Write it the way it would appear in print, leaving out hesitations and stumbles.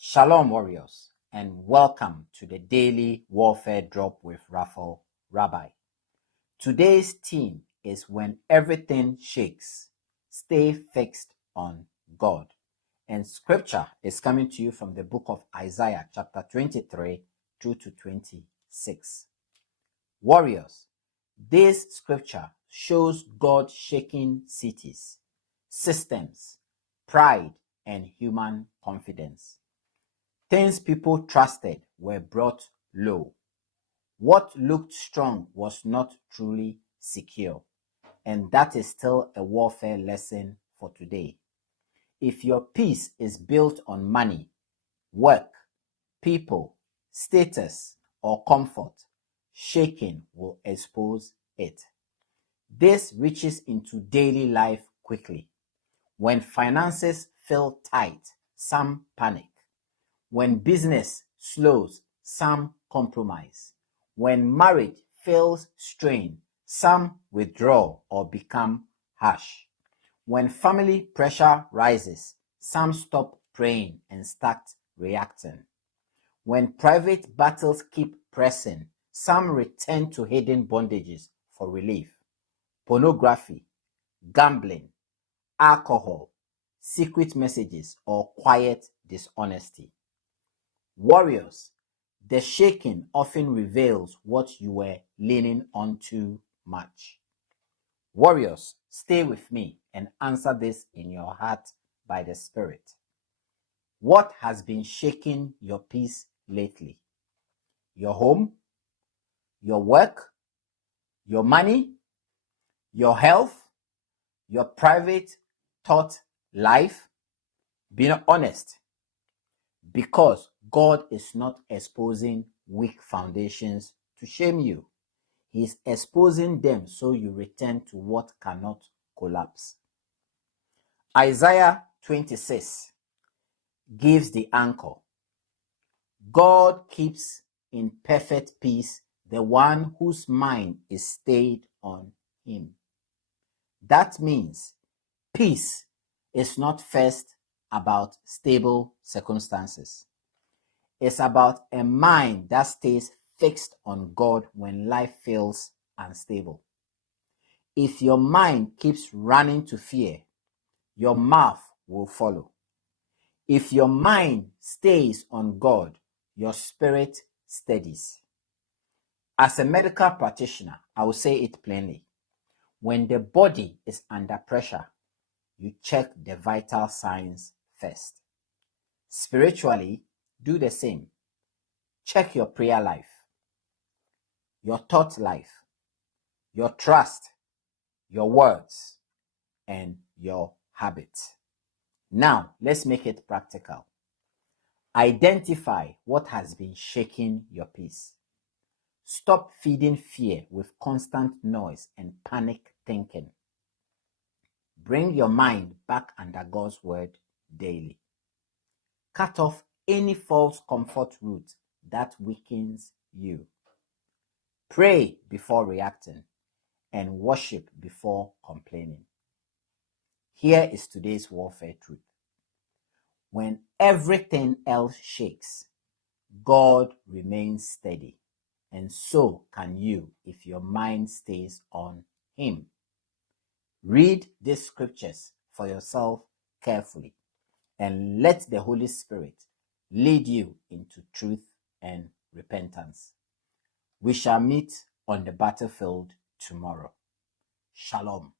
Shalom, warriors, and welcome to the Daily Warfare Drop with Raphael Rabbi. Today's theme is when everything shakes, stay fixed on God. And scripture is coming to you from the book of Isaiah, chapter 23 through to 26. Warriors, this scripture shows God shaking cities, systems, pride, and human confidence. Things people trusted were brought low. What looked strong was not truly secure. And that is still a warfare lesson for today. If your peace is built on money, work, people, status, or comfort, shaking will expose it. This reaches into daily life quickly. When finances feel tight, some panic. When business slows, some compromise. When marriage feels strained, some withdraw or become harsh. When family pressure rises, some stop praying and start reacting. When private battles keep pressing, some return to hidden bondages for relief. Pornography, gambling, alcohol, secret messages, or quiet dishonesty. Warriors, the shaking often reveals what you were leaning on too much. Warriors, stay with me and answer this in your heart by the Spirit. What has been shaking your peace lately? Your home? Your work? Your money? Your health? Your private thought life? Be honest, because God is not exposing weak foundations to shame you. He is exposing them so you return to what cannot collapse. Isaiah 26 gives the anchor. God keeps in perfect peace the one whose mind is stayed on him. That means peace is not first about stable circumstances. It's about a mind that stays fixed on God when life feels unstable. If your mind keeps running to fear, your mouth will follow. If your mind stays on God, your spirit steadies. As a medical practitioner, I will say it plainly. When the body is under pressure, you check the vital signs first. Spiritually, do the same. Check your prayer life, your thought life, your trust, your words, and your habits. Now, let's make it practical. Identify what has been shaking your peace. Stop feeding fear with constant noise and panic thinking. Bring your mind back under God's word daily. Cut off any false comfort route that weakens you. Pray before reacting and worship before complaining. Here is today's warfare truth. When everything else shakes, God remains steady, and so can you if your mind stays on Him. Read these scriptures for yourself carefully and let the Holy Spirit lead you into truth and repentance. We shall meet on the battlefield tomorrow. Shalom.